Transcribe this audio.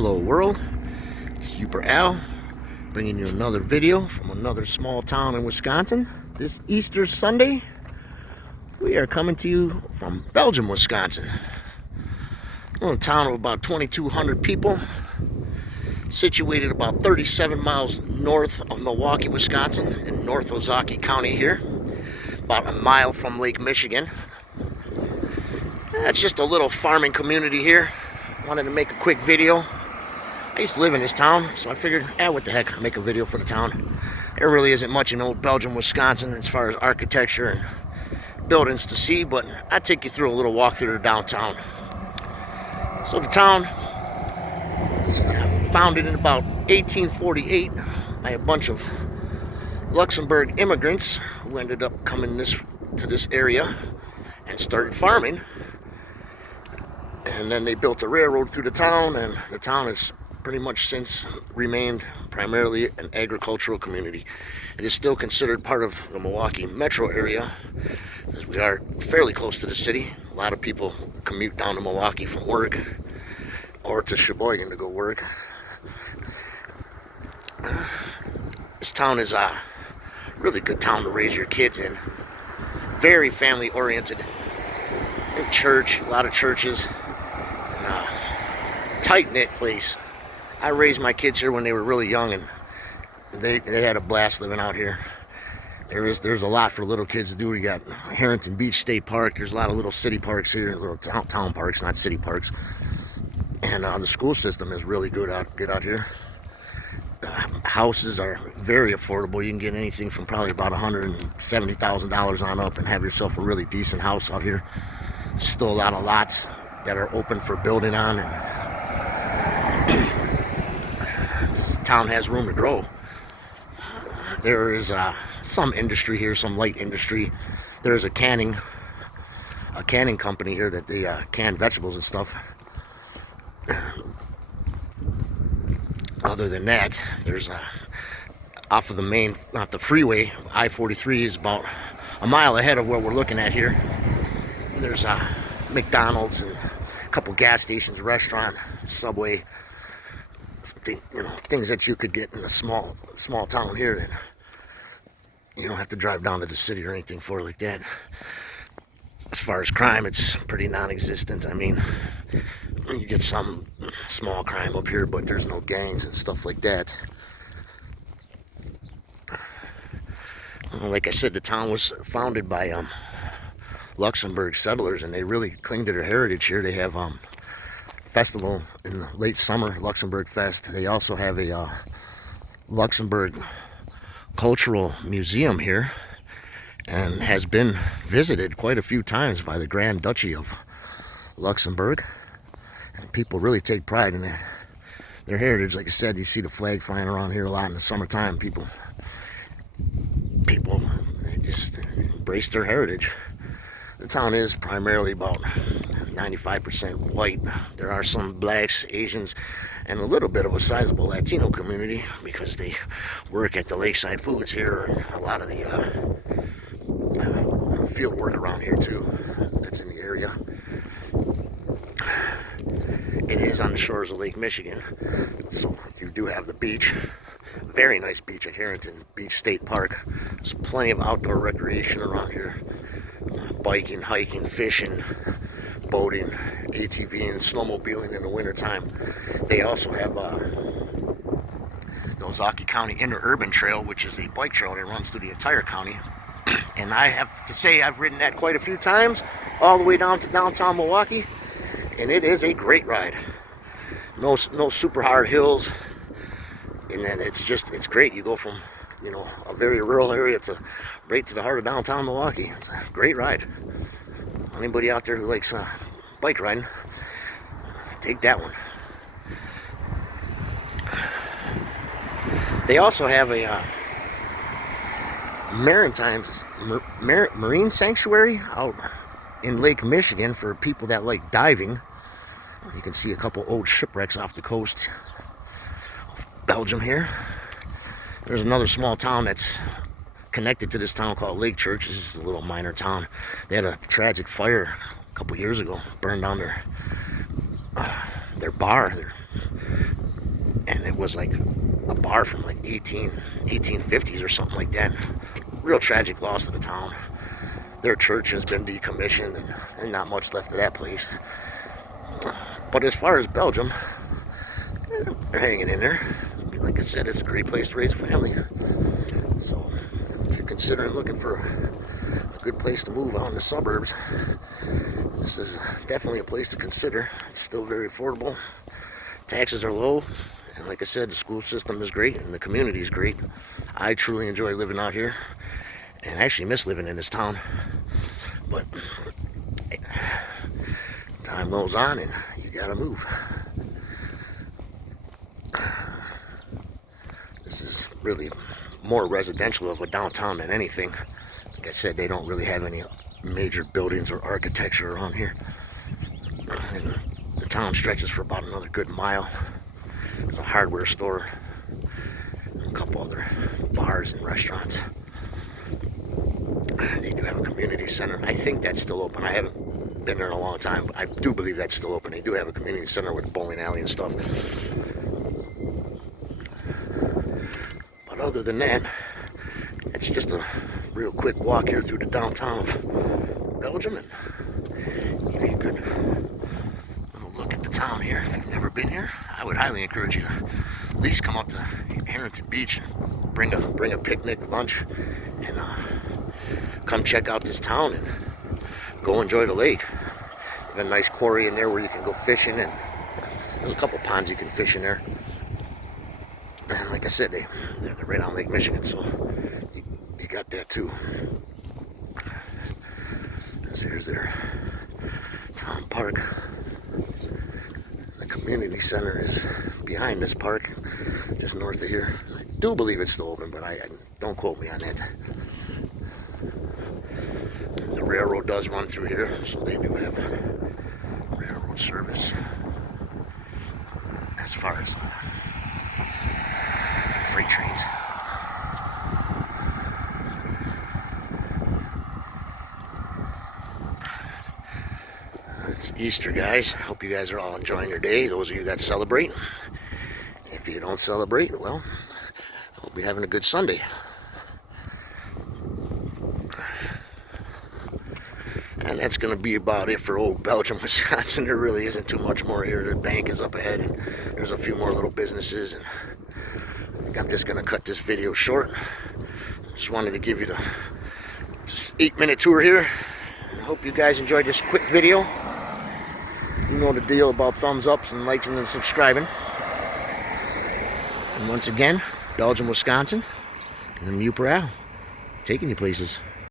Hello world, it's Super Al, bringing you another video from another small town in Wisconsin. This Easter Sunday, we are coming to you from Belgium, Wisconsin. A little town of about 2,200 people, situated about 37 miles north of Milwaukee, Wisconsin, in North Ozaukee County here, about a mile from Lake Michigan. That's just a little farming community here. Wanted to make a quick video. I used to live in this town, so I figured, what the heck, I'll make a video for the town. There really isn't much in old Belgium, Wisconsin as far as architecture and buildings to see, but I'll take you through a little walk through the downtown. So the town was founded in about 1848 by a bunch of Luxembourg immigrants who ended up coming to this area and started farming. And then they built a railroad through the town, and the town has pretty much since remained primarily an agricultural community. It is still considered part of the Milwaukee metro area, as we are fairly close to the city. A lot of people commute down to Milwaukee from work, or to Sheboygan to go work. This town is a really good town to raise your kids in. Very family oriented. Church, a lot of churches. Tight-knit place. I raised my kids here when they were really young, and they had a blast living out here. There's a lot for little kids to do. You got Harrington Beach State Park. There's a lot of little city parks here, little town parks, not city parks. And the school system is really good out here. Houses are very affordable. You can get anything from probably about $170,000 on up and have yourself a really decent house out here. Still a lot of lots that are open for building on, and this town has room to grow. There is some industry here, some light industry. There's a canning company here that they can vegetables and stuff. Other than that, there's off the freeway, I-43 is about a mile ahead of what we're looking at here. There's McDonald's and a couple gas stations, restaurant, Subway, things that you could get in a small town here that you don't have to drive down to the city or anything for like that. As far as crime, it's pretty non-existent. I mean, you get some small crime up here, but there's no gangs and stuff like that. Like I said, the town was founded by Luxembourg settlers, and they really cling to their heritage here. They have festival in the late summer, Luxembourg Fest. They also have a Luxembourg cultural museum here, and has been visited quite a few times by the Grand Duchy of Luxembourg. And people really take pride in their heritage. Like I said, you see the flag flying around here a lot in the summertime. People they just embrace their heritage. The town is primarily about 95% white. There are some blacks, Asians, and a little bit of a sizable Latino community because they work at the Lakeside Foods here, and a lot of the field work around here too that's in the area. It is on the shores of Lake Michigan, so you do have the beach. Very nice beach at Harrington Beach State Park. There's plenty of outdoor recreation around here. Biking, hiking, fishing, boating, ATVing, snowmobiling in the wintertime. They also have the Ozaukee County Interurban Trail, which is a bike trail that runs through the entire county. And I have to say, I've ridden that quite a few times, all the way down to downtown Milwaukee, and it is a great ride. No super hard hills, and then it's great. You go from a very rural area right to the heart of downtown Milwaukee. It's a great ride. Anybody out there who likes bike riding, take that one. They also have a marine sanctuary out in Lake Michigan for people that like diving. You can see a couple old shipwrecks off the coast of Belgium here. There's another small town that's connected to this town called Lake Church. This is a little minor town. They had a tragic fire a couple years ago, burned down their bar, their and it was like a bar from like 1850s or something like that. Real tragic loss to the town. Their church has been decommissioned, and there's not much left of that place. But as far as Belgium, they're hanging in there. Like I said, it's a great place to raise a family. So if you're considering looking for a good place to move out in the suburbs, this is definitely a place to consider. It's still very affordable. Taxes are low. And like I said, the school system is great and the community is great. I truly enjoy living out here. And I actually miss living in this town. But time goes on and you gotta move. This is really more residential of a downtown than anything. Like I said, they don't really have any major buildings or architecture around here. And the town stretches for about another good mile. There's a hardware store, a couple other bars and restaurants. They do have a community center. I think that's still open. I haven't been there in a long time, but I do believe that's still open. They do have a community center with a bowling alley and stuff. But other than that, it's just a real quick walk here through the downtown of Belgium and give you a good little look at the town here. If you've never been here, I would highly encourage you to at least come up to Harrington Beach and bring a picnic, lunch, and come check out this town and go enjoy the lake. There's a nice quarry in there where you can go fishing, and there's a couple ponds you can fish in there. And like I said, they're right on Lake Michigan, so you got that too. So here's their town park. The community center is behind this park, just north of here. I do believe it's still open, but I don't quote me on that. The railroad does run through here, so they do have railroad service. As far as freight trains. It's Easter, guys. I hope you guys are all enjoying your day. Those of you that celebrate. If you don't celebrate, well, I hope you're having a good Sunday. And that's going to be about it for old Belgium, Wisconsin. There really isn't too much more here. The bank is up ahead, and there's a few more little businesses. And I think I'm just going to cut this video short. Just wanted to give you the 8-minute tour here. And I hope you guys enjoyed this quick video. You know the deal about thumbs ups and likes and subscribing. And once again, Belgium, Wisconsin, and I'm Upral, taking you places.